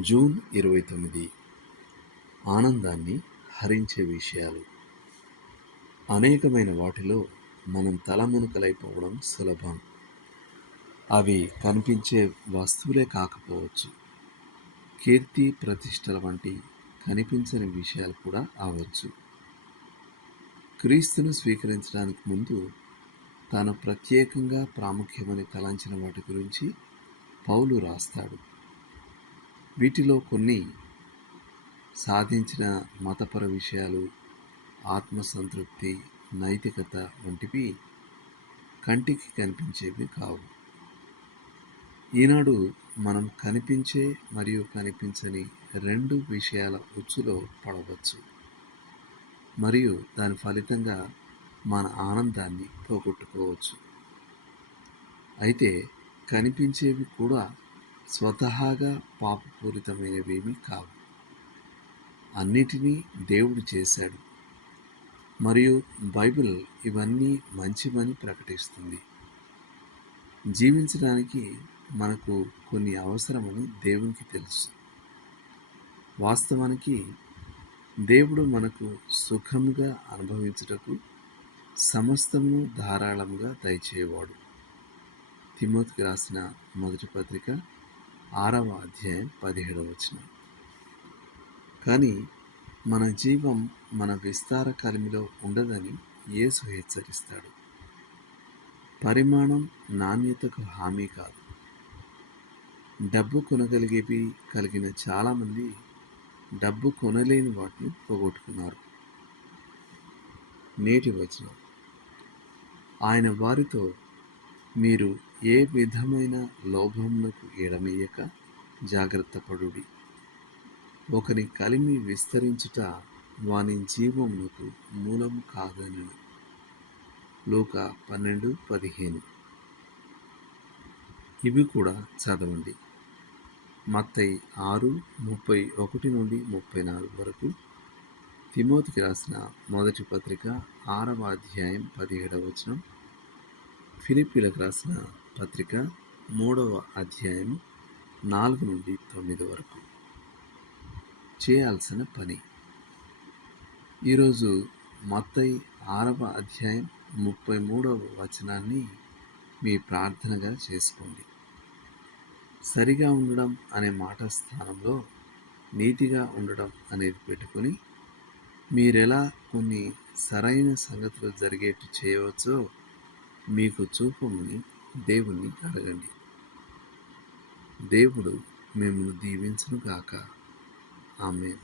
June ఇరవై తొమ్మిది. ఆనందాన్ని హరించే విషయాలు. అనేకమైన వాటిలో మనం తలమునకలైపోవడం సులభం. అవి కనిపించే వస్తువులే కాకపోవచ్చు. కీర్తి ప్రతిష్టల వంటి కనిపించని విషయాలు కూడా అవచ్చు క్రీస్తును స్వీకరించడానికి ముందు తాను ప్రత్యేకంగా ప్రాముఖ్యమని తలంచిన వాటి గురించి పౌలు రాస్తాడు. వీటిలో కొన్ని సాధించిన మతపర విషయాలు ఆత్మసంతృప్తి నైతికత వంటివి కంటికి కనిపించేవి కావు. ఈనాడు మనం కనిపించే మరియు కనిపించని రెండు విషయాల ఉచ్చులో పడవచ్చు. మరియు దాని ఫలితంగా మన ఆనందాన్ని పోగొట్టుకోవచ్చు. అయితే కనిపించేవి కూడా స్వతహాగా పాపపూరితమైనవేమీ కావు. అన్నిటినీ దేవుడు చేశాడు. మరియు బైబిల్ ఇవన్నీ మంచివని ప్రకటిస్తుంది. జీవించడానికి మనకు కొన్ని అవసరమని దేవునికి తెలుసు. వాస్తవానికి దేవుడు మనకు సుఖముగా అనుభవించుటకు సమస్తము ధారాళముగా దయచేయవాడు. తిమోతికి రాసిన మొదటి పత్రిక ఆరవ అధ్యాయం పదిహేడవ వచనం. కానీ మన జీవం మన విస్తార కలిమిలో ఉండదని యేసు హెచ్చరిస్తాడు. పరిమాణం నాణ్యతకు హామీ కాదు. డబ్బు కొనగలిగేవి కలిగిన చాలామంది డబ్బు కొనలేని వాటిని పోగొట్టుకున్నారు. నేటి వచనం. ఆయన వారితో మీరు ఏ విధమైన లోభమునకు ఎడమయ్యక జాగ్రత్త పడుడి. ఒకని కలిమి విస్తరించుట వాని జీవమునకు మూలము కాదను లోక పన్నెండు పదిహేను. ఇవి కూడా చదవండి. మత్తై ఆరు ముప్పై ఒకటి నుండి ముప్పై నాలుగు వరకు. తిమోతికి రాసిన మొదటి పత్రిక ఆరవ అధ్యాయం పదిహేడవ వచనం. ఫిలిపీలకు రాసిన పత్రిక మూడవ అధ్యాయం నాలుగు నుండి తొమ్మిది వరకు. చేయాల్సిన పని. ఈరోజు మత్తై ఆరవ అధ్యాయం ముప్పై మూడవ వచనాన్ని మీ ప్రార్థనగా చేసుకోండి. సరిగా ఉండడం అనే మాట స్థానంలో నీతిగా ఉండడం అనేది పెట్టుకొని మీరెలా కొన్ని సరైన సంగతులు జరిగేట్టు చేయవచ్చో మీకు చూపమని దేవుణ్ణి అడగండి. దేవుడు మిమ్మల్ని దీవించును గాక ఆమె